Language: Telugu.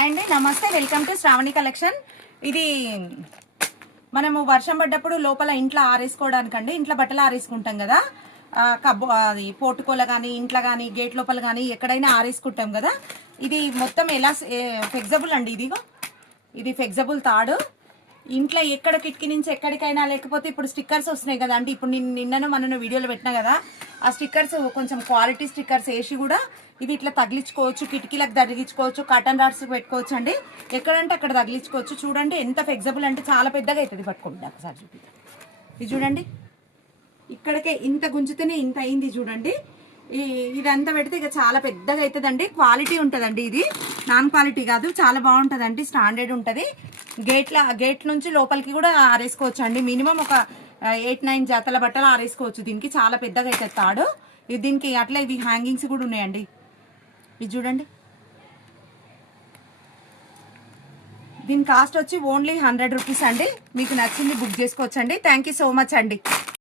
హాయ్ అండి, నమస్తే. Welcome to Shravani collection. ఇది మనము వర్షం పడ్డప్పుడు లోపల ఇంట్లో ఆరేసుకోవడానికండి. ఇంట్లో బట్టలు ఆరేసుకుంటాం కదా, అది పోర్టుకోల కానీ ఇంట్లో కానీ గేట్ లోపల కానీ ఎక్కడైనా ఆరేసుకుంటాం కదా. ఇది మొత్తం ఎలా ఫ్లెక్సిబుల్ అండి. ఇది ఫ్లెక్సిబుల్ తాడు. ఇంట్లో ఎక్కడ కిటికీ నుంచి ఎక్కడికైనా, లేకపోతే ఇప్పుడు స్టిక్కర్స్ వస్తున్నాయి కదా అండి. ఇప్పుడు నిన్నను మనను వీడియోలో పెట్టినా కదా, ఆ స్టిక్కర్స్ కొంచెం క్వాలిటీ స్టిక్కర్స్ వేసి కూడా ఇది ఇట్లా తగిలించుకోవచ్చు, కిటికీలకు తగిలించుకోవచ్చు, కటన్ రాడ్స్ పెట్టుకోవచ్చు అండి. ఎక్కడంటే అక్కడ తగిలించుకోవచ్చు. చూడండి ఎంత ఫ్లెక్సిబుల్ అంటే చాలా పెద్దగా అవుతుంది. పట్టుకోండి ఒకసారి చూపి. ఇది చూడండి, ఇక్కడికే ఇంత గుంజితేనే ఇంత అయింది చూడండి. ఇదంతా పెడితే ఇక చాలా పెద్దగా అవుతుందండి. క్వాలిటీ ఉంటుందండి. ఇది నాన్ క్వాలిటీ కాదు, చాలా బాగుంటుందండి. స్టాండర్డ్ ఉంటుంది. గేట్ నుంచి లోపలికి కూడా ఆరేసుకోవచ్చు అండి. మినిమం ఒక 8-9 జతల బట్టలు ఆరేసుకోవచ్చు. దీనికి చాలా పెద్దగా అవుతుంది తాడు. దీనికి అట్లా ఇవి హ్యాంగింగ్స్ కూడా ఉన్నాయండి. ఇది చూడండి, దీని కాస్ట్ వచ్చి ఓన్లీ 100 రూపీస్ అండి. మీకు నచ్చింది బుక్ చేసుకోవచ్చండి. థ్యాంక్ యూ సో మచ్ అండి.